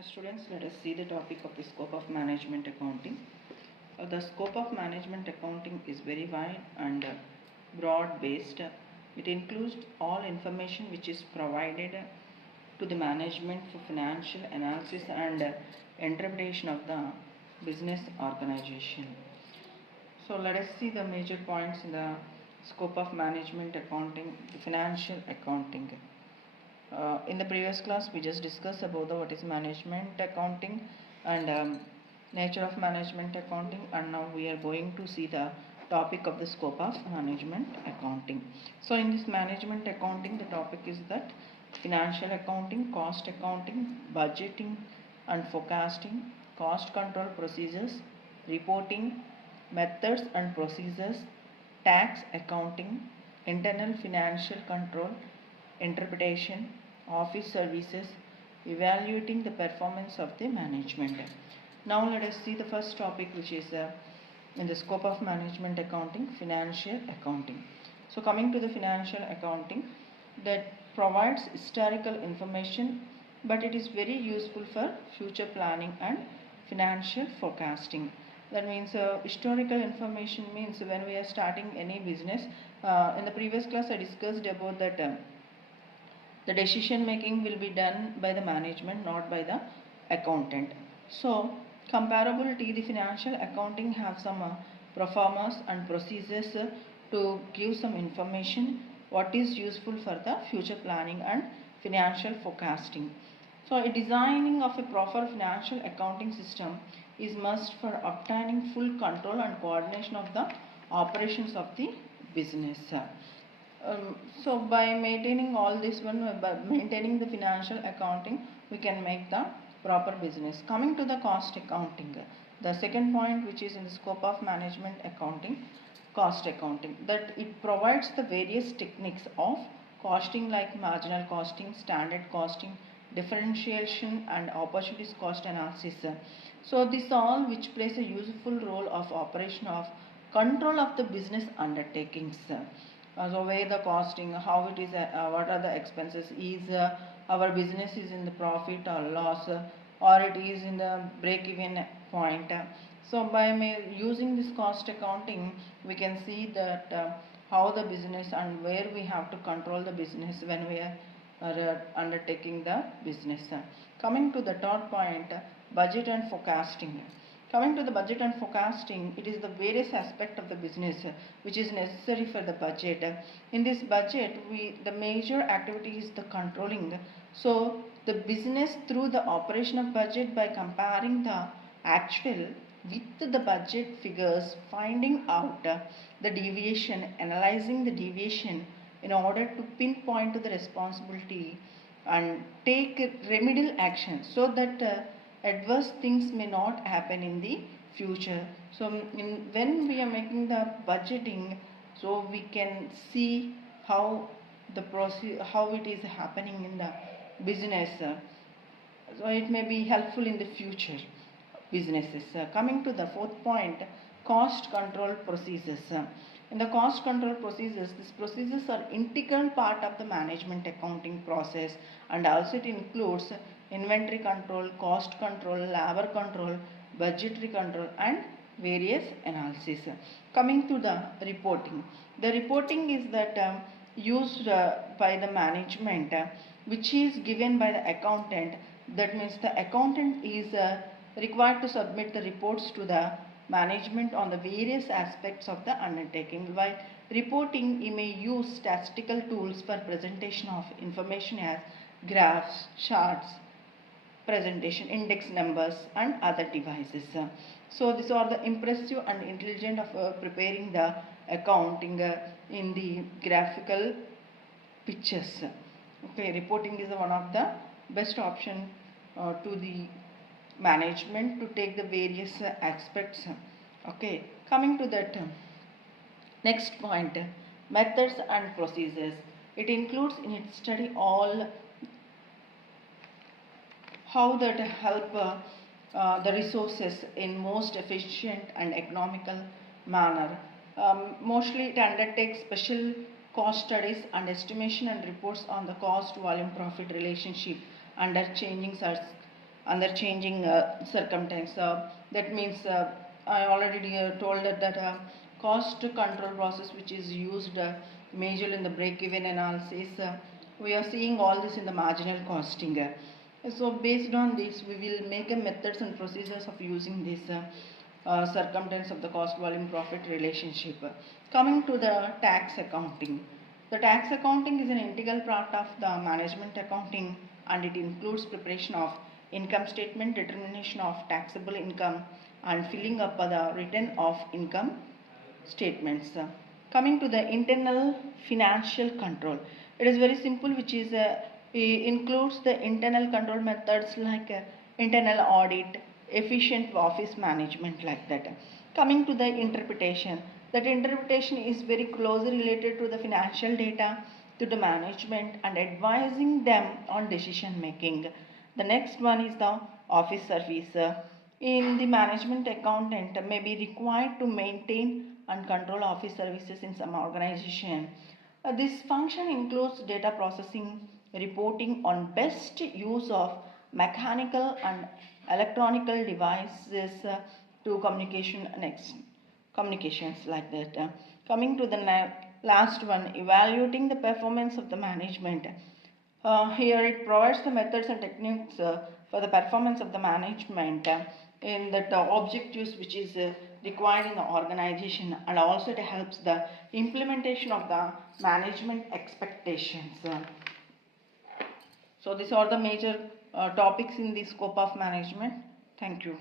Hi students, let us see the topic of the scope of management accounting. The scope of management accounting is very wide and broad based. It includes all information which is provided to the management for financial analysis and interpretation of the business organization. So let us see the major points in the scope of management accounting, the financial accounting. In the previous class we just discussed about what is management accounting and nature of management accounting, and now we are going to see the topic of the scope of management accounting. So in this management accounting, the topic is that financial accounting, cost accounting, budgeting and forecasting, cost control procedures, reporting, methods and procedures, tax accounting, internal financial control, interpretation, office services, evaluating the performance of the management. Now let us see the first topic, which is in the scope of management accounting, financial accounting. So coming to the financial accounting, that provides historical information, but it is very useful for future planning and financial forecasting. That means historical information means when we are starting any business. In the previous class I discussed about that the decision making will be done by the management, not by the accountant. So comparability, the financial accounting have some performance and procedures to give some information what is useful for the future planning and financial forecasting. So a designing of a proper financial accounting system is must for obtaining full control and coordination of the operations of the business. So by maintaining all this one, by maintaining the financial accounting, we can make the proper business. Coming to the cost accounting, the second point which is in the scope of management accounting, cost accounting, that it provides the various techniques of costing like marginal costing, standard costing, differentiation and opportunities cost analysis. So this all which plays a useful role of operation of control of the business undertakings. So where the costing, how it is, what are the expenses, is our business is in the profit or loss, or it is in the break even point. So by using this cost accounting, we can see that how the business and where we have to control the business when we are undertaking the business. Coming to the third point, budget and forecasting. Coming to the budget and forecasting, it is the various aspect of the business which is necessary for the budget. In this budget, the major activity is the controlling. So the business through the operation of budget by comparing the actual with the budget figures, finding out the deviation, analyzing the deviation in order to pinpoint to the responsibility and take remedial action so that adverse things may not happen in the future. So when we are making the budgeting, so we can see how the process, how it is happening in the business. So it may be helpful in the future businesses. Coming to the fourth point, cost control procedures. In the cost control procedures, these procedures are integral part of the management accounting process, and also it includes inventory control, cost control, labor control, budgetary control and various analysis. Coming to the reporting. The reporting is that used by the management which is given by the accountant. That means the accountant is required to submit the reports to the management on the various aspects of the undertaking. While reporting, you may use statistical tools for presentation of information as graphs, charts, presentation, index numbers and other devices. So these are the impressive and intelligent of preparing the accounting in the graphical pictures. Okay, reporting is one of the best option to the management to take the various aspects. Okay, coming to that next point, methods and procedures. It includes in its study all how that help the resources in most efficient and economical manner. Mostly it undertakes special cost studies and estimation and reports on the cost volume profit relationship under changing under changing circumstance. That means I already told that cost control process which is used majorly in the break-even analysis. We are seeing all this in the marginal costing. So based on this, we will make a methods and procedures of using this circumstance of the cost volume profit relationship. Coming to the tax accounting. The tax accounting is an integral part of the management accounting, and it includes preparation of income statement, determination of taxable income, and filling up the return of income statements. Coming to the internal financial control, it is very simple, which is includes the internal control methods like internal audit, efficient office management, like that. Coming to the interpretation, that interpretation is very closely related to the financial data, to the management, and advising them on decision making. The next one is the office service. In the management accountant may be required to maintain and control office services in some organization. This function includes data processing, reporting on best use of mechanical and electronical devices to communications, like that. Coming to the last one, evaluating the performance of the management. Here it provides the methods and techniques for the performance of the management in that objectives which is required in the organization, and also it helps the implementation of the management expectations. So these are the major topics in the scope of management. Thank you.